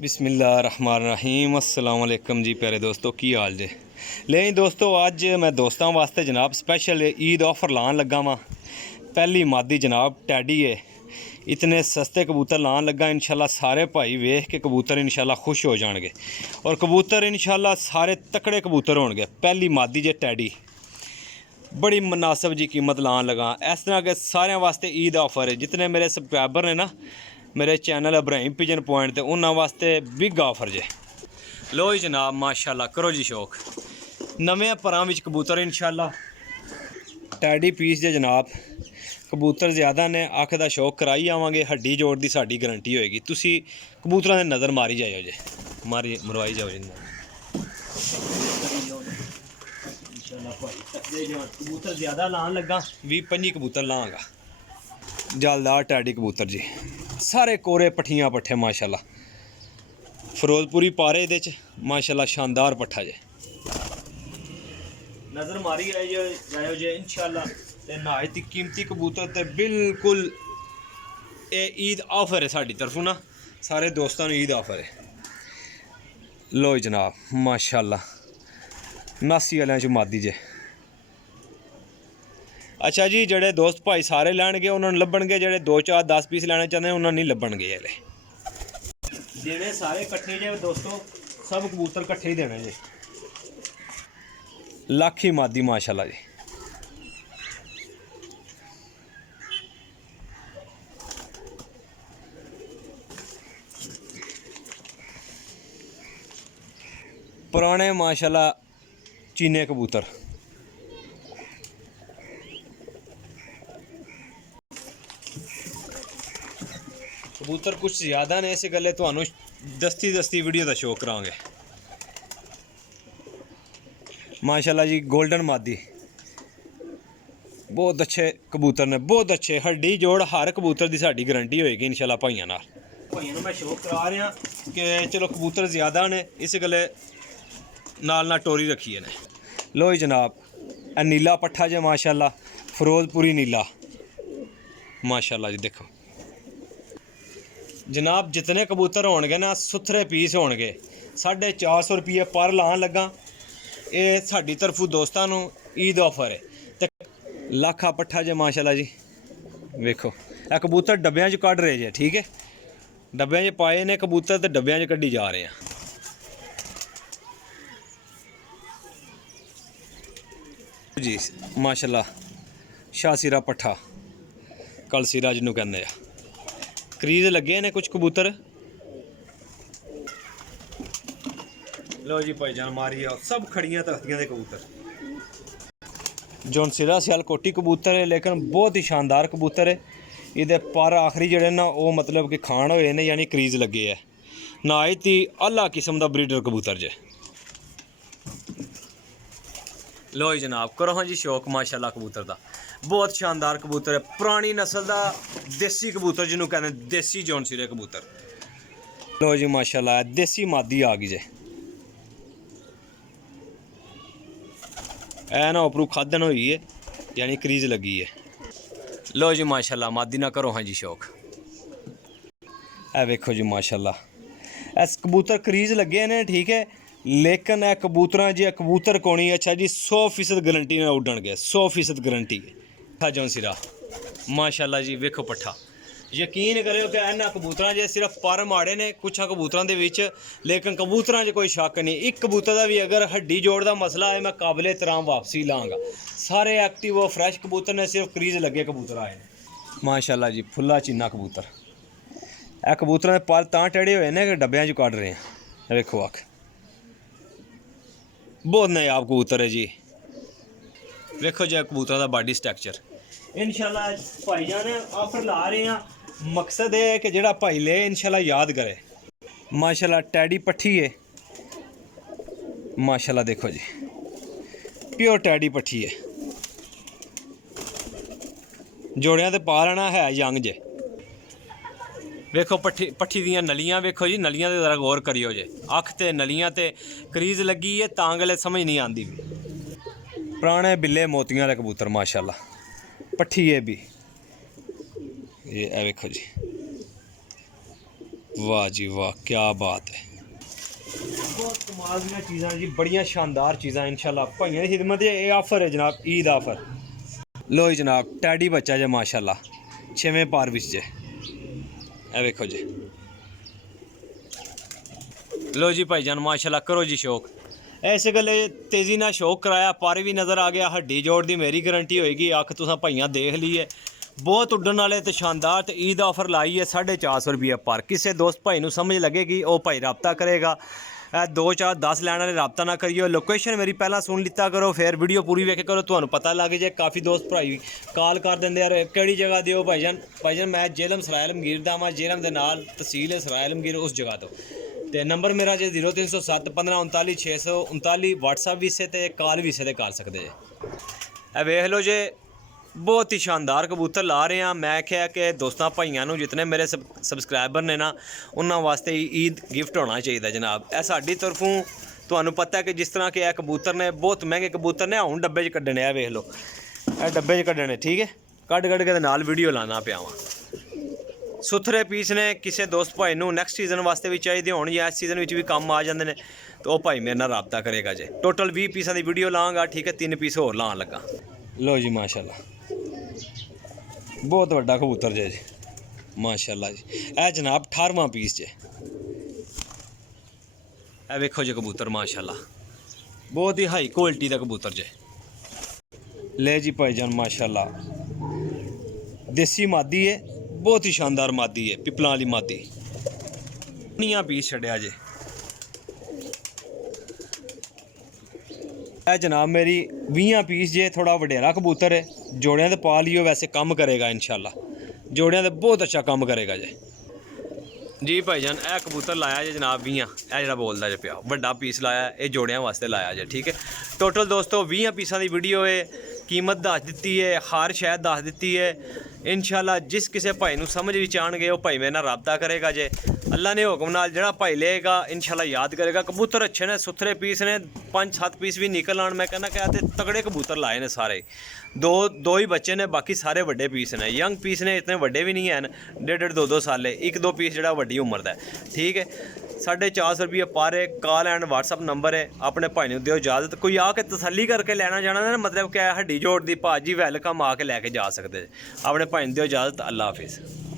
बिस्मिल्लाहिर्रहमानिर्रहीम अस्सलाम वालेकुम जी प्यारे दोस्तों की हाल जे ले दोस्तों अज मैं दोस्तों वास्ते जनाब स्पैशल ईद ऑफर लान लगा वा। पहली मादी जनाब टैडी है, इतने सस्ते कबूतर लान लगा। इंशाल्लाह सारे भाई वेख के कबूतर इंशाल्लाह खुश हो जाएंगे और कबूतर इंशाल्लाह सारे तकड़े कबूतर होंगे। पहली मादी जे टैडी बड़ी मुनासिब जी कीमत लान लगा। इस तरह के सारे वास्ते ईद ऑफर है। जितने मेरे सब्सक्राइबर ने ना मेरे चैनल इब्राहिम पिजन पॉइंट ते उन्होंने वास्ते बिग ऑफर जे। लो जी जनाब माशाल्लाह करो जी शौक। नवे परां विच कबूतर इंशाल्लाह टैडी पीस जे जनाब। कबूतर ज़्यादा ने अख दा शौक कराई आवांगे, हड्डी जोड़ दी साडी गारंटी होएगी। तुसी कबूतरां दे नज़र मारी जाओ जे, मारी मरवाई जाओ जी इंशाल्लाह भाई। कबूतर ज़्यादा लान लगा, 20-25 कबूतर लाँगा। जलदार टैडी कबूतर जी, सारे कोरे पट्ठियां पट्ठे माशाल्लाह। फिरोजपुरी पारे दे माशाल्लाह शानदार पट्ठा जे। नज़र मारी जाओ जे इंशाल्लाह। ते नहायत कीमती कबूतर ते बिल्कुल ये ईद ऑफर है साड़ी तरफों ना, सारे दोस्तों ने ईद ऑफर है। लो जनाब माशाल्लाह नासी वाले च मादी जे। अच्छा जी, जेडे दोस्त भाई सारे लैणगे उन्होंने लब्भणगे, जेडे 2-4-10 पीस लैने चाहते उन्होंने नहीं लब्भणगे। हले देने सारे कट्ठे जे दोस्तों, सब कबूतर कट्ठे ही देने जे। लाखी मादी माशाल्लाह जी। पुराने माशाल्लाह चीने कबूतर। कबूतर कुछ ज़्यादा ने, इस गल्ले तुहानू दस्ती वीडियो का शो करांगे। माशाल्लाह जी गोल्डन मादी बहुत अच्छे कबूतर ने, बहुत अच्छे। हड्डी जोड़ हर कबूतर की साड़ी गारंटी होएगी इंशाल्लाह। भाइयों नाल भाइयों मैं शो करा रहा कि चलो कबूतर ज़्यादा ने, इस गल्ले नाल टोरी रखिए ने। लो जनाब ए नीला पट्ठा जे माशाल्लाह, फिरोजपुरी नीला माशाल्लाह जी। देखो जनाब जितने कबूतर होणगे ना सुथरे पीस होणगे। 450 रुपये पर लान लगा। ये साडी तरफों दोस्तों नू ईद ऑफर है। ते लाखा पट्ठा जे माशाल्लाह जी। वेखो ए कबूतर डब्बियां च कढ़ रहे जे, ठीक है। डब्बियां च पाए ने कबूतर ते डब्बियां च कड्ढी जा रहे हैं जी माशाल्लाह। शाहसिरा पट्ठा कल सिरा जिन्हों कहने आ। क्रीज लगे ने कुछ कबूतर। लो जी भाईजान मारी आओ, सब खड़ियां तख्तियां दे कबूतर। जोन सिरा सियाल कोटी कबूतर है, लेकिन बहुत ही शानदार कबूतर है। ये पर आखिरी जड़े ना वो मतलब कि खान होए ने, यानी क्रीज लगे है। नायत ही आला किस्म का ब्रीडर कबूतर जे। लो जी जनाब करो हाँ जी शौक माशाल्लाह कबूतर का। बहुत शानदार कबूतर है, पुरानी नस्ल का देसी कबूतर जिन्हों कहते देसी जौन सिरे कबूतर। लो जी माशाल्लाह देसी मादी आ गई जे। ऐ ना उपरू खादन हुई है, यानी क्रीज लगी है। लो जी माशाल्लाह मादी ना करो हाँ जी शौक। ऐ वेखो जी माशाल्लाह इस कबूतर क्रीज लगे ने, ठीक है। लेकिन ए कबूतर जी कबूतर कोनी अच्छा जी 100% गारंटी ने उड़न गए, 100% गारंटी है। जौन सिरा माशाल्लाह जी। वेखो पट्ठा यकीन करो कि इन्होंने कबूतर जे सिर्फ पर माड़े ने कुछ कबूतर के विच, लेकिन कबूतर कोई शक नहीं। एक कबूतर का भी अगर हड्डी जोड़ का मसला है मैं काबिले तरह वापसी लाँगा। सारे एक्टिव और फ्रैश कबूतर ने, सिर्फ क्रीज लगे कबूतर आए हैं माशाल्लाह जी। फुल्ला चीना कबूतर। ए कबूतर के पर तां टेढ़े हुए ने कि डब्बियां च कढ़ रहे हैं। वेखो अख बहुत नायाब कबूतर है जी। वेखो जी कबूतर का बॉडी स्ट्रक्चर। इंशाल्लाह भाईजान ऑफर ला रहे हैं। मकसद है कि जेड़ा भाई ले इंशाल्लाह याद करे। माशाल्लाह टैडी पट्ठी है माशाल्लाह। देखो जी प्योर टैडी पट्ठी है। जोड़ियां ते पा लेना है यंग जे। वेखो पट्ठी दियां नलियां वेखो जी, नलियां ते जरा गौर करियो जे। अख ते नलियां ते क्रीज लगी है, तां गले समझ नहीं आती। पुराने बिल्ले मोतियां वाले कबूतर माशाल्लाह। पट्ठी है भी ये वेखो जी वाह जी वाह, क्या बात है। बहुत कमाल दी चीज़ां जी, बड़ियां शानदार चीज़ां इंशाल्लाह भाइयों की खिदमत ये ऑफर है जनाब, ईद ऑफर। लो जी जनाब, टैडी बच्चा जे माशाल्लाह 6वें पार विच जे, ए वेखो जी। लो जी भाईजान माशाल्लाह करो जी शौक। इस गल्ले तेज़ी ना शौक कराया, पर भी नज़र आ गया, हड्डी जोड़ दी मेरी गारंटी होएगी। अख तुसां भाइयां देख ली है, बहुत उड्डन वाले तो शानदार। तो ईद ऑफर लाई है 450 रुपये पर। किसी दोस्त भाई नूं समझ लगेगी वो भाई रब्ता करेगा। 2 4 10 लैन वाले रब्ता ना करियो। लोकेशन मेरी पहला सुन लिता करो, फिर वीडियो पूरी वेखे करो, तुहानूं पता लग जाए। काफ़ी दोस्त भाई कॉल कर देंगे यार किहड़ी जगह दिओ भाईजान मैं जेलम सराय आलमगीर दा वां, जेलम दे नाल तहसील है सराय आलमगीर, उस जगह तो। तो नंबर मेरा जे 0307 15 39 639, व्हाट्सअप भी इसे ते कॉल भी इसे ते कर सकते जे। वेख लो जे, बहुत ही शानदार कबूतर ला रहे हैं। मैं क्या कि दोस्तों भाइयों नूं जितने मेरे सबसक्राइबर ने ना, उन्होंने वास्ते ईद गिफ्ट होना चाहिए जनाब। यह साडी तरफों तुहानूं पता है कि जिस तरह के कबूतर ने, बहुत महंगे कबूतर ने, हुण डब्बे च कड्ढने आ। वेख लो ए डब्बे च कड्ढने, ठीक है, कड्ढ के नाल वीडियो लाना पिया वां। सुथरे पीस ने, किसी दोस्त भाई नूं नैक्सट सीजन वास्ते भी चाहिए होण या इस सीजन में भी काम आ जाते हैं, तो वह भाई मेरे नाल राबता करेगा जे। टोटल 20 पीसा की वीडियो लाँगा, ठीक है, 3 पीस होर लान लगा। लो जी माशाल्लाह, बहुत वड्डा कबूतर जे माशाल्लाह जी। ए जनाब 18वां पीस जे, ए वेखो जी कबूतर माशाल्लाह, बहुत ही हाई क्वालिटी का कबूतर जे। ले जी भाईजान माशाल्लाह, देसी मादी है, बहुत ही शानदार मादी है, पिपलां वाली मादी। 19 पीस छड्या जे। ए जनाब मेरी 20 पीस जे, थोड़ा वडेरा कबूतर है, जोड़ियां ते पा लियो, वैसे कम करेगा इंशाल्लाह, जोड़ियां ते बहुत अच्छा काम करेगा जे। जी भाईजान ए कबूतर लाया जे जनाब 20, ए जरा बोलदा जे पिया, वड्डा पीस लाया, ये जोड़ियां वास्ते लाया जे, ठीक है। टोटल दोस्तों 20 पीसा की वीडियो है, कीमत दस दी है, हर शायद दस दी है। इंशाल्लाह जिस किसी भाई नूं समझ विच आउणगे वो भाई मेरे नाल राबता करेगा जे। अल्लाह ने हुक्म नाल जिहड़ा भाई लेगा इंशाल्लाह याद करेगा। कबूतर अच्छे ने, सुथरे पीस ने, 5-7 पीस भी निकल आन। मैं कहना क्या तगड़े कबूतर लाए ने सारे। दो ही बच्चे ने, बाकी सारे वड्डे पीस ने, यंग पीस ने, इतने वड्डे भी नहीं हैं, 1.5 2 साले। 1-2 पीस जिहड़ा वड्डी उम्र दा है, ठीक है। 450 रुपये पर है। कॉल एंड व्हाट्सअप नंबर है। अपने भाई नूं दिओ इजाजत। कोई आके तसल्ली करके लेना जाना ना, मतलब क्या हड्डी जोड़ दी भाजी वेलकम आके लैके जा सकते। अपने भाई नूं दिओ इजाजत। अल्लाह हाफिज़।